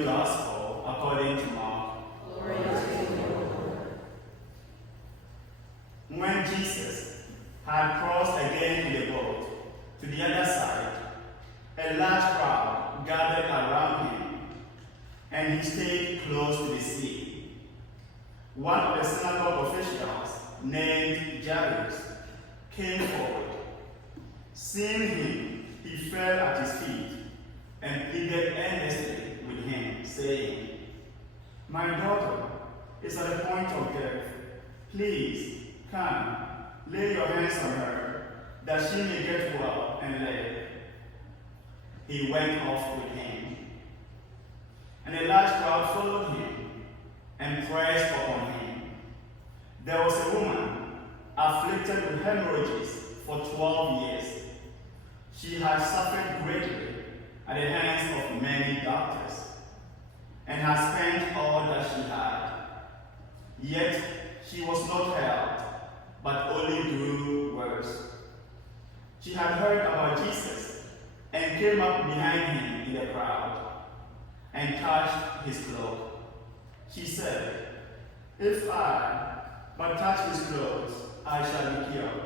Holy Gospel according to Mark. Glory to you, Lord. When Jesus had crossed again in the boat to the other side, a large crowd gathered around him, and he stayed close to the sea. One of the synagogue officials, named Jairus, came forward. Seeing him, he fell at his feet and pleaded earnestly with him, saying, "My daughter is at the point of death. Please, come, lay your hands on her, that she may get well and live." He went off with him, and a large crowd followed him and pressed upon him. There was a woman afflicted with hemorrhages for 12 years. She had suffered greatly at the hands of many doctors, and had spent all that she had. Yet she was not helped, but only grew worse. She had heard about Jesus and came up behind him in the crowd and touched his cloak. She said, "If I but touch his clothes, I shall be cured."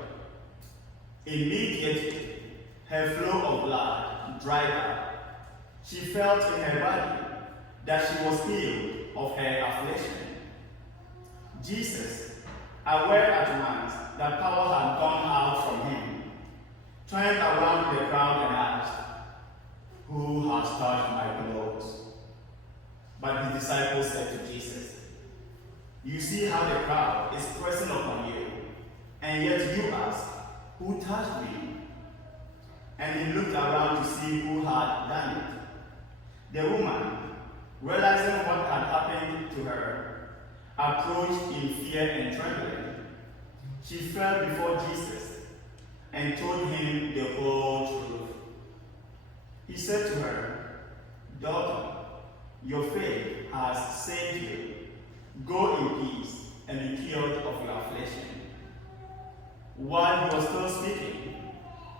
Immediately, her flow of blood dried up. She felt in her body that she was healed of her affliction. Jesus, aware at once that power had gone out from him, turned around the crowd and asked, "Who has touched my clothes?" But his disciples said to Jesus, "You see how the crowd is pressing upon you, and yet you ask, 'Who touched me?'" And he looked around to see who had done it. The woman, realizing what had happened to her, approached in fear and trembling. She fell before Jesus and told him the whole truth. He said to her, "Daughter, your faith has saved you. Go in peace and be cured of your affliction." While he was still speaking,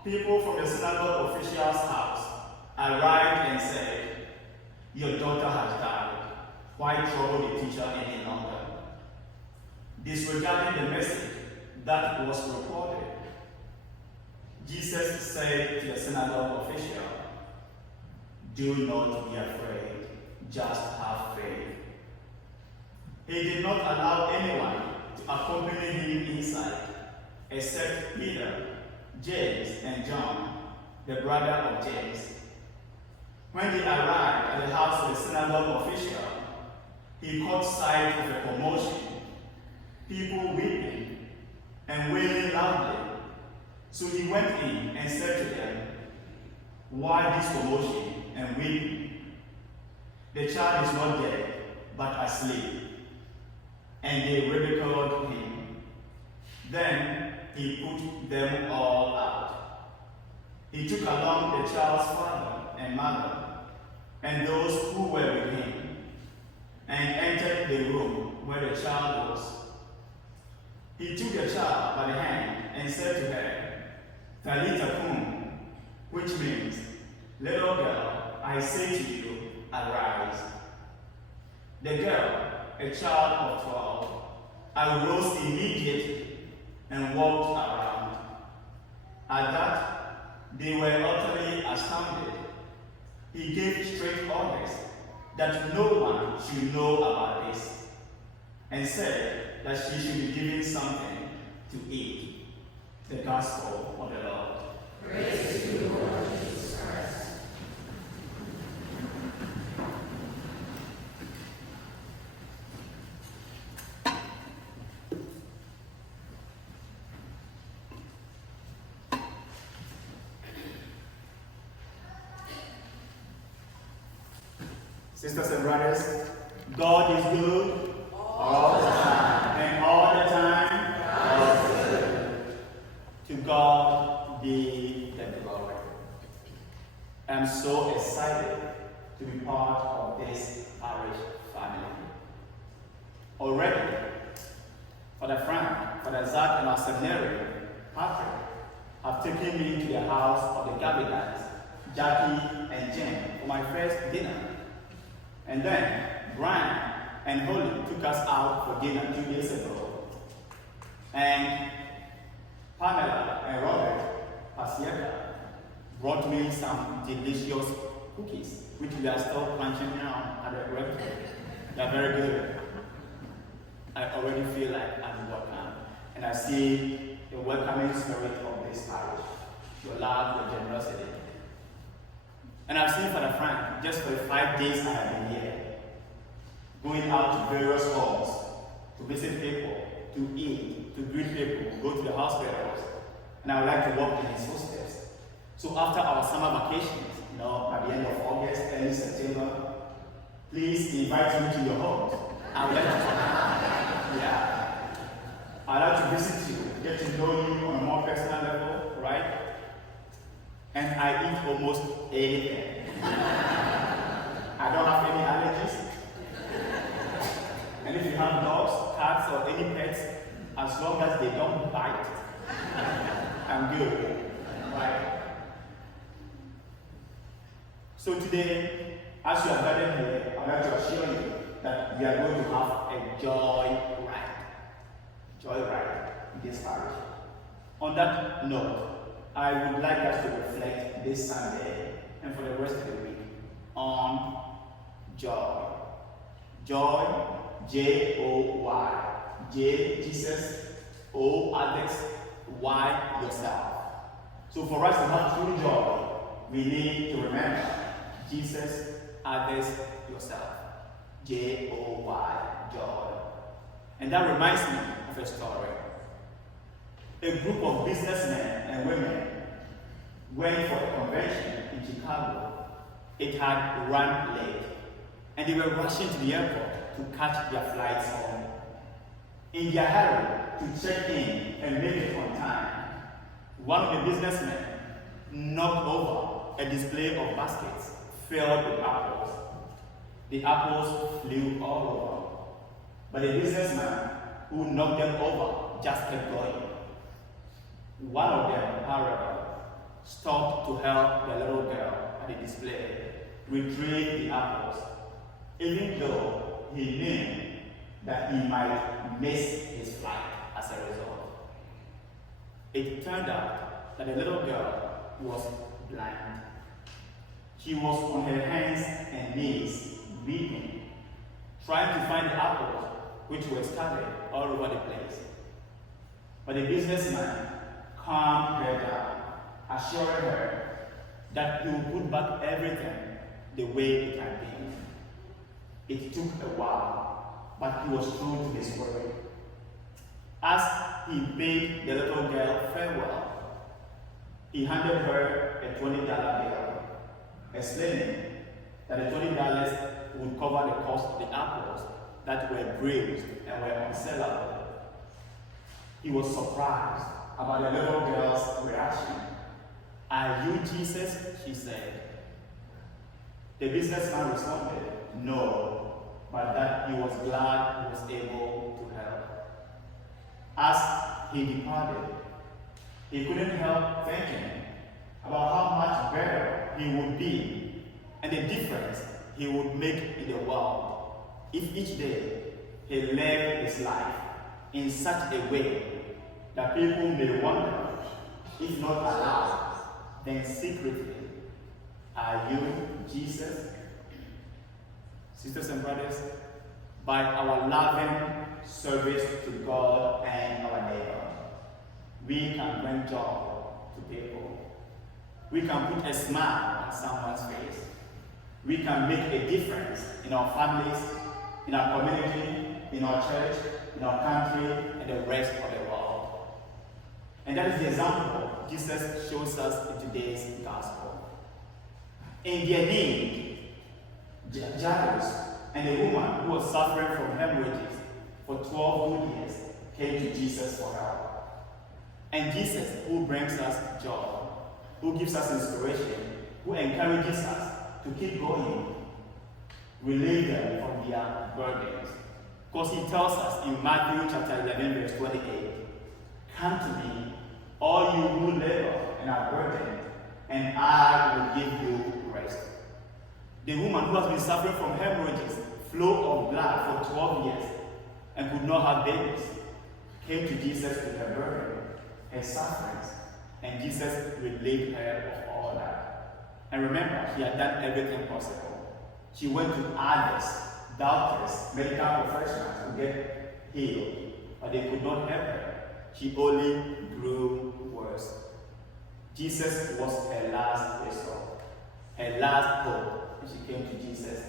people from the synagogue official's house arrived and said, "Your daughter has died. Why trouble the teacher any longer?" Disregarding the message that was reported, Jesus said to the synagogue official, "Do not be afraid, just have faith." He did not allow anyone to accompany him inside, except Peter, James, and John, the brother of James. When they arrived at the house of the synagogue official, he caught sight of a commotion, people weeping and wailing loudly. So he went in and said to them, "Why this commotion and weeping? The child is not dead, but asleep." And they ridiculed him. Then he put them all out. He took along the child's father and mother, and those who were with him, and entered the room where the child was. He took the child by the hand and said to her, "Talitha kum," which means, "Little girl, I say to you, arise." The girl, a child of 12, arose immediately and walked around. At that, they were utterly astounded. He gave strict orders that no one should know about this, and said that she should be given something to eat. The Gospel of the Lord. Praise to you, Lord Jesus Christ. Sisters and brothers, God is good all the time, and all the time, God is good. To God be the glory. I'm so excited to be part of this parish family. Already, Father Frank, Father Zach, and our seminarian, Patrick, have taken me to the house of the Gabigans, Jackie and Jen, for my first dinner. And then Brian and Holly took us out for dinner 2 days ago. And Pamela and Robert Pasieka brought me some delicious cookies, which we are still crunching now at the restaurant. They're very good. I already feel like I'm welcome. And I see the welcoming spirit of this parish, your love, your generosity. And I've seen Father Frank just for the 5 days I have been here, going out to various homes to visit people, to eat, to greet people, go to the hospitals. And I would like to walk in his footsteps. So after our summer vacations, at the end of August, early September, please invite me to your homes. I would like to, I'd like to visit you, get to know you on a more personal level, right? And I eat almost anything. I don't have any allergies. And if you have dogs, cats, or any pets, as long as they don't bite, I'm good, right? So today, as you are gathered here, I'd like to assure you that we are going to have a joy ride in this parish. On that note, I would like us to reflect this Sunday and for the rest of the week on joy. Joy, J-O-Y. J, Jesus, O, others, Y, yourself. So for us to have true joy, we need to remember Jesus, others, yourself. J-O-Y, joy. And that reminds me of a story. A group of businessmen and women went for a convention in Chicago. It had run late, and they were rushing to the airport to catch their flights home. In their hurry to check in and make it on time, one of the businessmen knocked over a display of baskets filled with apples. The apples flew all over, but the businessman who knocked them over just kept going. One of them, however, stopped to help the little girl at the display retrieve the apples, even though he knew that he might miss his flight as a result. It turned out that the little girl was blind. She was on her hands and knees, weeping, trying to find the apples which were scattered all over the place. But the businessman calmed her down, assuring her that he would put back everything the way it had been. It took a while, but he was true to his word. As he bade the little girl farewell, he handed her a $20 bill, explaining that the $20 would cover the cost of the apples that were bruised and were unsellable. He was surprised about the little girl's reaction. "Are you Jesus?" she said. The businessman responded, "No, but that he was glad he was able to help." As he departed, he couldn't help thinking about how much better he would be and the difference he would make in the world if each day he lived his life in such a way that people may wonder, if not aloud, then secretly, "Are you Jesus?" Sisters and brothers, by our loving service to God and our neighbor, we can bring joy to people. We can put a smile on someone's face. We can make a difference in our families, in our community, in our church, in our country, and the rest of the world. And that is the example Jesus shows us in today's gospel. In their need, Jairus and a woman who was suffering from hemorrhages for 12 good years came to Jesus for help. And Jesus, who brings us joy, who gives us inspiration, who encourages us to keep going, relieve them from their burdens. Because he tells us in Matthew chapter 11, verse 28, "Come to me, all you who labor and are burdened, and I will give you rest." The woman who has been suffering from hemorrhages, flow of blood for 12 years, and could not have babies, came to Jesus with her burden, her sufferings, and Jesus relieved her of all that. And remember, she had done everything possible. She went to others, doctors, medical professionals to get healed, but they could not help her. She only grew worse. Jesus was her last resort, her last hope. And she came to Jesus,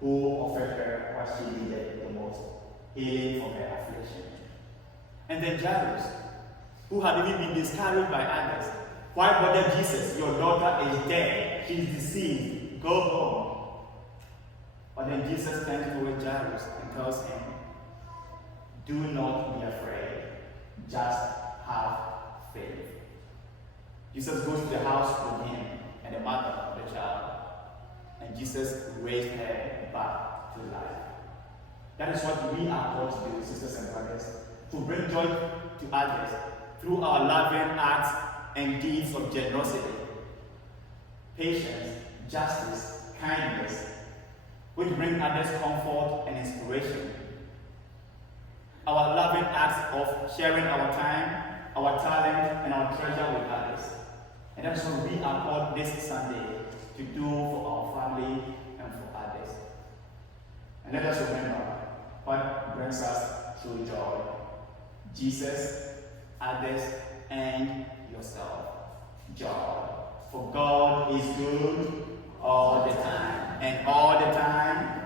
who offered her what she needed the most, healing from her affliction. And then Jairus, who had even been discouraged by others. Why bother Jesus? Your daughter is dead. She is deceased. Go home. But then Jesus turns toward Jairus and tells him, do not be afraid. Just have faith. Jesus goes to the house with him and the mother of the child. And Jesus raised her back to life. That is what we are called to do, sisters and brothers. To bring joy to others through our loving acts and deeds of generosity, patience, justice, kindness, which bring others comfort and inspiration. Our loving acts of sharing our time, our talent, and our treasure with others. And that's what we are called this Sunday to do for our family and for others. And let us remember what brings us true joy. Jesus, others, and yourself. Joy. For God is good all the time. And all the time,